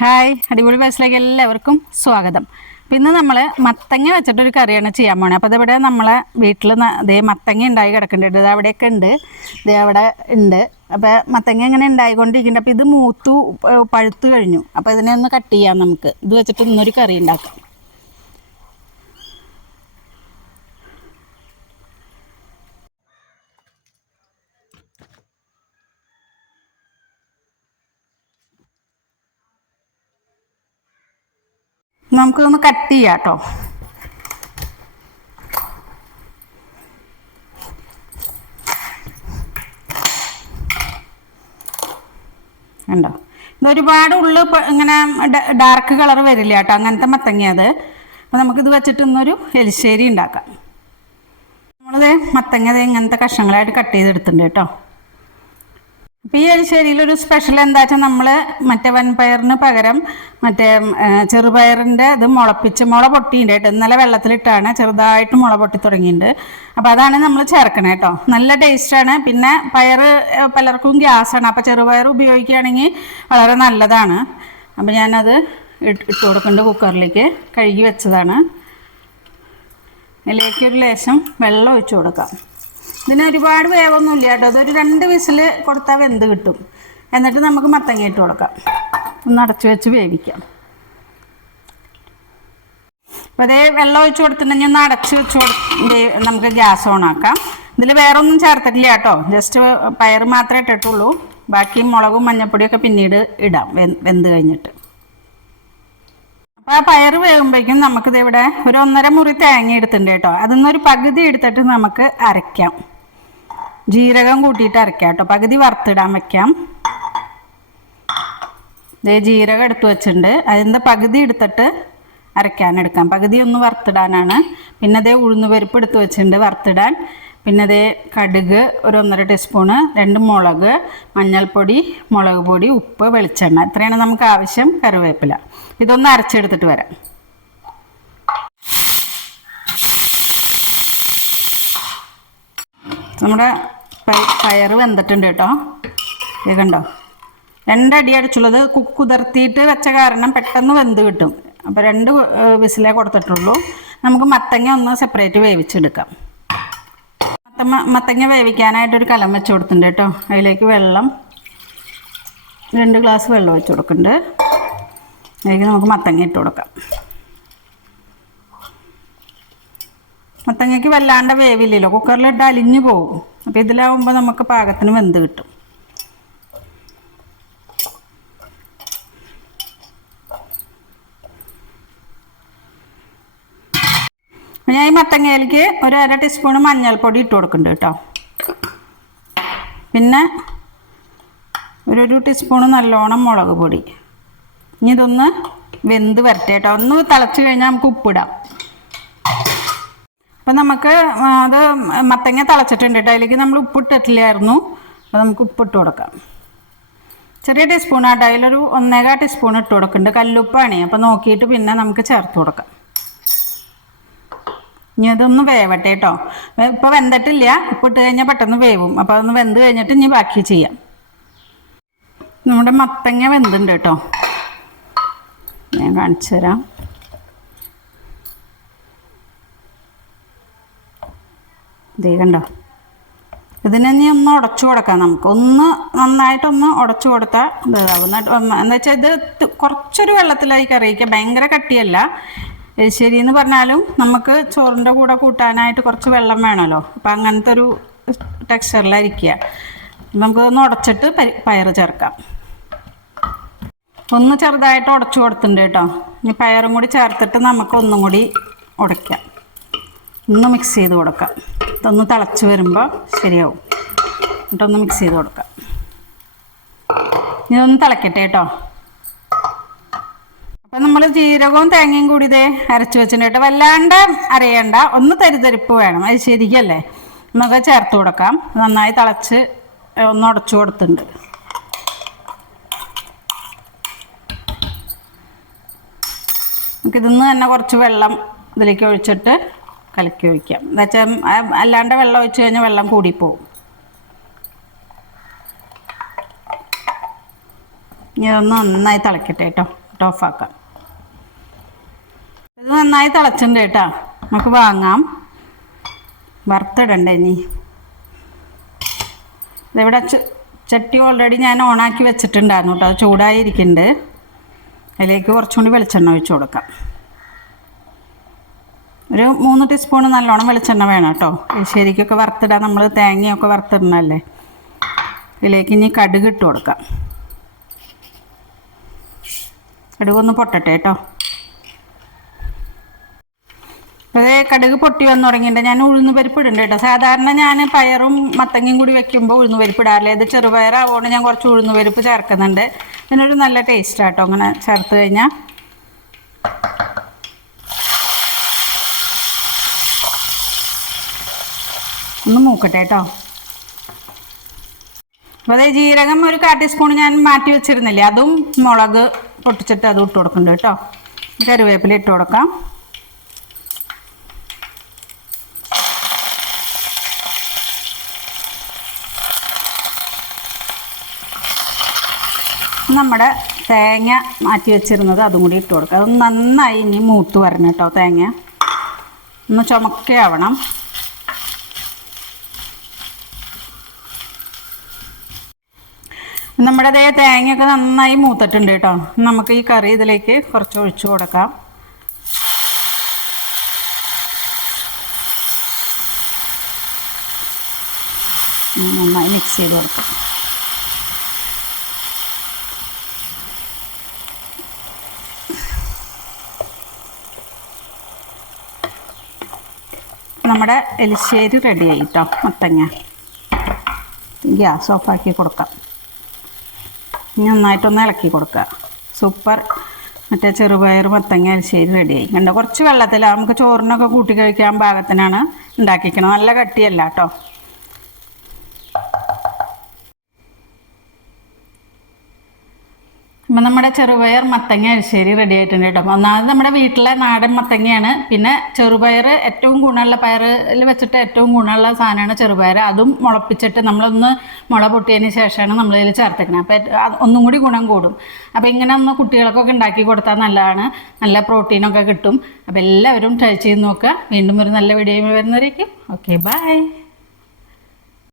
Hi അടിപൊളി ബസ്സിലേക്ക് എല്ലാവർക്കും സ്വാഗതം. പിന്നെ നമ്മൾ മത്തങ്ങ വെച്ചിട്ടൊരു കറിയാണ് ചെയ്യാൻ പോണേ. അപ്പോൾ അതിവിടെ നമ്മളെ വീട്ടിൽ ദേ മത്തങ്ങ ഉണ്ടായി കിടക്കുന്നുണ്ട് ഇത് അവിടെയൊക്കെ ഉണ്ട്. ദേ അവിടെ ഉണ്ട്. അപ്പോൾ മത്തങ്ങ ഇങ്ങനെ ഉണ്ടായിക്കൊണ്ടിരിക്കുന്നുണ്ട്. അപ്പോൾ ഇത് മൂത്തു പഴുത്തു കഴിഞ്ഞു. അപ്പോൾ ഇതിനെ ഒന്ന് കട്ട് ചെയ്യാം നമുക്ക്. ഇത് വെച്ചിട്ട് ഇന്നൊരു കറി ഉണ്ടാക്കാം. നമുക്കൊന്ന് കട്ട് ചെയ്യാം കേട്ടോ ഉണ്ടോ ഇത് ഒരുപാട് ഉള്ളു ഇങ്ങനെ ഡാർക്ക് കളർ വരില്ല കേട്ടോ അങ്ങനത്തെ മത്തങ്ങ അത്. അപ്പോൾ നമുക്കിത് വെച്ചിട്ട് ഇന്നൊരു എലിശ്ശേരി ഉണ്ടാക്കാം. നമ്മളിത് മത്തങ്ങ ഇങ്ങനത്തെ കഷ്ണങ്ങളായിട്ട് കട്ട് ചെയ്തെടുത്തിട്ടുണ്ട് കേട്ടോ. അപ്പോൾ ഈ എലിശ്ശേരിയിൽ ഒരു സ്പെഷ്യൽ എന്താ വെച്ചാൽ നമ്മൾ മറ്റേ വൻപയറിന് പകരം മറ്റേ ചെറുപയറിന്റെ ഇത് മുളപ്പിച്ച് മുള പൊട്ടിയിട്ടുണ്ട് കേട്ടോ. ഇന്നലെ വെള്ളത്തിലിട്ടാണ് ചെറുതായിട്ട് മുള പൊട്ടി തുടങ്ങിയിട്ടുണ്ട് അപ്പോൾ അതാണ് നമ്മൾ ചേർക്കണേ കേട്ടോ. നല്ല ടേസ്റ്റാണ് പിന്നെ പയർ പലർക്കും ഗ്യാസാണ് അപ്പോൾ ചെറുപയർ ഉപയോഗിക്കുകയാണെങ്കിൽ വളരെ നല്ലതാണ്. അപ്പോൾ ഞാനത് ഇട്ട് കൊടുക്കുന്നുണ്ട് കുക്കറിലേക്ക്. കഴുകി വെച്ചതാണ്. ഇതിലേക്ക് ഒരു ലേശം വെള്ളം ഒഴിച്ചു കൊടുക്കാം. ഇതിന് ഒരുപാട് വേവൊന്നുമില്ല കേട്ടോ. അതൊരു രണ്ട് വിസിൽ കൊടുത്താൽ വെന്ത് കിട്ടും. എന്നിട്ട് നമുക്ക് മത്തങ്ങ ഇട്ട് കൊടുക്കാം. ഒന്ന് അടച്ചു വെച്ച് വേവിക്കാം. അപ്പോൾ അതേ വെള്ളം ഒഴിച്ച് കൊടുത്തിട്ടുണ്ടെങ്കിൽ ഒന്ന് അടച്ച് വെച്ച് നമുക്ക് ഗ്യാസ് ഓൺ ആക്കാം. ഇതിൽ വേറെ ഒന്നും ചേർത്തിട്ടില്ല കേട്ടോ. ജസ്റ്റ് പയർ മാത്രമേ ഇട്ടിട്ടുള്ളൂ. ബാക്കി മുളകും മഞ്ഞപ്പൊടിയൊക്കെ പിന്നീട് ഇടാം. വെന്ത് കഴിഞ്ഞിട്ട്. അപ്പോൾ ആ പയർ വേകുമ്പോഴേക്കും നമുക്കിത് ഇവിടെ ഒരു ഒന്നര മുറി തേങ്ങ എടുത്തിട്ടുണ്ട് കേട്ടോ. അതിൽ നിന്നൊരു പകുതി എടുത്തിട്ട് നമുക്ക് അരയ്ക്കാം. ജീരകം കൂട്ടിയിട്ട് അരയ്ക്കാം കേട്ടോ. പകുതി വറുത്തിടാൻ വെക്കാം. ദേ ജീരകം എടുത്തു വെച്ചിട്ടുണ്ട്. അതിന്റെ പകുതി എടുത്തിട്ട് അരയ്ക്കാനെടുക്കാം പകുതി ഒന്ന് വറുത്തിടാനാണ്. പിന്നെ അതേ ഉഴുന്ന് പരിപ്പ് എടുത്ത് വെച്ചിട്ടുണ്ട് വറുത്തിടാൻ. പിന്നെ അതേ കടുക് ഒരു ഒന്നര ടീസ്പൂണ് രണ്ട് മുളക് മഞ്ഞൾപ്പൊടി മുളക് പൊടി ഉപ്പ് വെളിച്ചെണ്ണ. ഇത്രയാണ് നമുക്ക് ആവശ്യം കറിവേപ്പില. ഇതൊന്ന് അരച്ചെടുത്തിട്ട് വരാം. നമ്മുടെ പയ- പയർ വെന്തിട്ടുണ്ട് കേട്ടോ. ഇത് കണ്ടോ? രണ്ടടി അടിച്ചുള്ളത് കുക്ക് കുതിർത്തിയിട്ട് വെച്ച കാരണം പെട്ടെന്ന് വെന്ത് കിട്ടും. അപ്പോൾ രണ്ട് വിസിലേ കൊടുത്തിട്ടുള്ളൂ. നമുക്ക് മത്തങ്ങ ഒന്ന് സെപ്പറേറ്റ് വേവിച്ചെടുക്കാം. മത്തമ്മ മത്തങ്ങ വേവിക്കാനായിട്ടൊരു കലം വെച്ച് കൊടുത്തിട്ടുണ്ട് കേട്ടോ. അതിലേക്ക് വെള്ളം രണ്ട് ഗ്ലാസ് വെള്ളം ഒഴിച്ച് കൊടുക്കുന്നുണ്ട്. അതിലേക്ക് നമുക്ക് മത്തങ്ങ ഇട്ട് കൊടുക്കാം. മത്തങ്ങയ്ക്ക് വല്ലാണ്ട് വേവില്ലല്ലോ. കുക്കറിലിട്ട് അലിഞ്ഞു പോകും. അപ്പോൾ ഇതിലാവുമ്പോൾ നമുക്ക് പാകത്തിന് വെന്ത് കിട്ടും. ഞാൻ ഈ മത്തങ്ങയിലേക്ക് ഒരു അര ടീസ്പൂൺ മഞ്ഞൾപ്പൊടി ഇട്ട് കൊടുക്കുന്നുണ്ട് കേട്ടോ. പിന്നെ ഒരു ടീസ്പൂൺ നല്ലോണം മുളക് പൊടി. ഇനി ഇതൊന്ന് വെന്ത് വരട്ടെ കേട്ടോ. ഒന്ന് തിളച്ച് കഴിഞ്ഞാൽ നമുക്ക് ഉപ്പിടാം. അപ്പം നമുക്ക് അത് മത്തങ്ങ തിളച്ചിട്ടുണ്ട് കേട്ടോ അതിലേക്ക് നമ്മൾ ഉപ്പിട്ടിട്ടില്ലായിരുന്നു അപ്പോൾ നമുക്ക് ഉപ്പിട്ട് കൊടുക്കാം. ചെറിയ ടീസ്പൂൺ ആട്ടോ അതിലൊരു ഒന്നേകാ ടീസ്പൂൺ ഇട്ട് കൊടുക്കുന്നുണ്ട് കല്ലുപ്പാണ്. അപ്പോൾ നോക്കിയിട്ട് പിന്നെ നമുക്ക് ചേർത്ത് കൊടുക്കാം. ഇനി അതൊന്ന് വേവട്ടെ കേട്ടോ ഇപ്പോൾ വെന്തിട്ടില്ല. ഉപ്പിട്ട് കഴിഞ്ഞാൽ പെട്ടെന്ന് വേവും. അപ്പോൾ അതൊന്ന് വെന്ത് കഴിഞ്ഞിട്ട് ഇനി ബാക്കി ചെയ്യാം. നമ്മുടെ മത്തങ്ങ വെന്തുണ്ട് കേട്ടോ ഞാൻ കാണിച്ചു തരാം ദേ കണ്ടോ? ഇതിനെ ഇനി ഒന്ന് ഉടച്ചു കൊടുക്കാം നമുക്ക്. ഒന്ന് നന്നായിട്ടൊന്ന് ഉടച്ചു കൊടുത്താൽ ഇതാവും ഒന്ന് എന്താ വെച്ചാൽ ഇത് കുറച്ചൊരു വെള്ളത്തിലായി കറിയിക്കുക ഭയങ്കര കട്ടിയല്ല. ശരി എന്ന് പറഞ്ഞാലും നമുക്ക് ചോറിന്റെ കൂടെ കൂട്ടാനായിട്ട് കുറച്ച് വെള്ളം വേണമല്ലോ. അപ്പം അങ്ങനത്തെ ഒരു ടെക്സ്ചറിലായിരിക്കുക. നമുക്ക് ഒന്ന് ഉടച്ചിട്ട് പയർ ചേർക്കാം. ഒന്ന് ചെറുതായിട്ട് ഉടച്ചു കൊടുത്തിട്ടുണ്ട് കേട്ടോ. ഇനി പയറും കൂടി ചേർത്തിട്ട് നമുക്ക് ഒന്നും കൂടി ഉടയ്ക്കാം. ഒന്ന് മിക്സ് ചെയ്ത് കൊടുക്കാം. ഇതൊന്ന് തിളച്ച് വരുമ്പോൾ ശരിയാവും. എന്നിട്ടൊന്ന് മിക്സ് ചെയ്ത് കൊടുക്കാം. ഇതൊന്ന് തിളക്കട്ടെ കേട്ടോ. അപ്പം നമ്മൾ ജീരകവും തേങ്ങയും കൂടി ഇതേ അരച്ച് വെച്ചിട്ടുണ്ട് കേട്ടോ. വല്ലാണ്ട് അരയണ്ട. ഒന്ന് തരിതരിപ്പ് വേണം. അത് ശരിക്കല്ലേ? നമുക്ക് ചേർത്ത് കൊടുക്കാം. നന്നായി തിളച്ച് ഒന്ന് ഉടച്ചു കൊടുത്തിട്ടുണ്ട്. നമുക്കിതിന്ന് തന്നെ കുറച്ച് വെള്ളം ഇതിലേക്ക് ഒഴിച്ചിട്ട് കലക്കി ഒഴിക്കാം. എന്നുവെച്ചാൽ അല്ലാണ്ട് വെള്ളം ഒഴിച്ചു കഴിഞ്ഞാൽ വെള്ളം കൂടിപ്പോവും. ഇനി ഇതൊന്ന് നന്നായി തിളക്കട്ടെ കേട്ടോ. ഓഫ് ഓഫാക്കാം ഇത് നന്നായി തിളച്ചിട്ടുണ്ട് കേട്ടോ. നമുക്ക് വാങ്ങാം. വറുത്തിടണ്ടേ ഇനി. ഇതിവിടെ ചട്ടി ഓൾറെഡി ഞാൻ ഓണാക്കി വെച്ചിട്ടുണ്ടായിരുന്നു കേട്ടോ. ചൂടായിരിക്കുന്നുണ്ട് അതിലേക്ക് കുറച്ചും കൂടി വെളിച്ചെണ്ണ ഒഴിച്ചു കൊടുക്കാം. ഒരു മൂന്ന് ടീസ്പൂൺ നല്ലോണം വെളിച്ചെണ്ണ വേണം കേട്ടോ. ശരിക്കൊക്കെ വറുത്തിടാൻ നമ്മൾ തേങ്ങയൊക്കെ വറുത്തിടണല്ലേ? ഇതിലേക്ക് ഇനി കടുക് ഇട്ട് കൊടുക്കാം. കടുക് ഒന്ന് പൊട്ടട്ടെ കേട്ടോ. അതേ കടുക് പൊട്ടി വന്നു തുടങ്ങിയിട്ട് ഞാൻ ഉഴുന്ന് പരിപ്പ് ഇടുന്നുണ്ട് കേട്ടോ. സാധാരണ ഞാൻ പയറും മത്തങ്ങയും കൂടി വെക്കുമ്പോൾ ഉഴുന്ന് പരിപ്പ് ഇടാറില്ല? ഇത് ചെറുപയറാവുകൊണ്ട് ഞാൻ കുറച്ച് ഉഴുന്ന് പരിപ്പ് ചേർക്കുന്നുണ്ട്. ഇതിനൊരു നല്ല ടേസ്റ്റ് ആട്ടോ അങ്ങനെ ചേർത്ത് കഴിഞ്ഞാൽ ഒന്ന് മൂക്കട്ടെ കേട്ടോ അതേ ജീരകം ഒരു കാ ടീസ്പൂൺ ഞാൻ മാറ്റി വെച്ചിരുന്നില്ലേ? അതും മുളക് പൊട്ടിച്ചിട്ട് അതും ഇട്ട് കൊടുക്കുന്നുണ്ട് കേട്ടോ കറിവേപ്പില ഇട്ട് കൊടുക്കാം. നമ്മുടെ തേങ്ങ മാറ്റി വെച്ചിരുന്നത് അതും കൂടി ഇട്ട് കൊടുക്കുക അത് നന്നായി ഇനി മൂത്ത് വരണം കേട്ടോ തേങ്ങ. ഒന്ന് ചുമക്കയാവണം നമ്മുടെ ദേ തേങ്ങയൊക്കെ നന്നായി മൂത്തിട്ടുണ്ട് കേട്ടോ. നമുക്ക് ഈ കറി ഇതിലേക്ക് കുറച്ച് ഒഴിച്ചു കൊടുക്കാം. നന്നായി മിക്സ് ചെയ്ത് കൊടുക്കാം. നമ്മുടെ എലിശ്ശേരി റെഡിയായി കേട്ടോ മത്തങ്ങ. ഗ്യാസ് ഓഫാക്കി കൊടുക്കാം. ഇനി നന്നായിട്ടൊന്ന് ഇളക്കി കൊടുക്കുക. സൂപ്പർ മറ്റേ ചെറുപയർ മത്തങ്ങ എലിശ്ശേരി റെഡിയായി കണ്ടോ? കുറച്ച് വെള്ളത്തിൽ നമുക്ക് ചോറിനൊക്കെ കൂട്ടി കഴിക്കാൻ പാകത്തിനാണ് ഉണ്ടാക്കിക്കണം നല്ല കട്ടിയല്ല കേട്ടോ. അപ്പം നമ്മുടെ ചെറുപയർ മത്തങ്ങ അരിശ്ശേരി റെഡി ആയിട്ടുണ്ട് കേട്ടോ. ഒന്നാമത് നമ്മുടെ വീട്ടിലെ നാടൻ മത്തങ്ങയാണ്. പിന്നെ ചെറുപയർ ഏറ്റവും ഗുണമുള്ള പയറിൽ വെച്ചിട്ട് ഏറ്റവും ഗുണമുള്ള സാധനമാണ് ചെറുപയർ. അതും മുളപ്പിച്ചിട്ട് നമ്മളൊന്ന് മുള പൊട്ടിയതിന് ശേഷമാണ് നമ്മളിതിൽ ചേർത്തേക്കുന്നത് അപ്പോൾ ഒന്നും കൂടി ഗുണം കൂടും. അപ്പോൾ ഇങ്ങനെ ഒന്ന് കുട്ടികൾക്കൊക്കെ ഉണ്ടാക്കി കൊടുത്താൽ നല്ലതാണ്. നല്ല പ്രോട്ടീനൊക്കെ കിട്ടും. അപ്പോൾ എല്ലാവരും ട്രൈ ചെയ്ത് നോക്കുക. വീണ്ടും ഒരു നല്ല വീഡിയോ വരുന്നവരേക്കും. Okay bye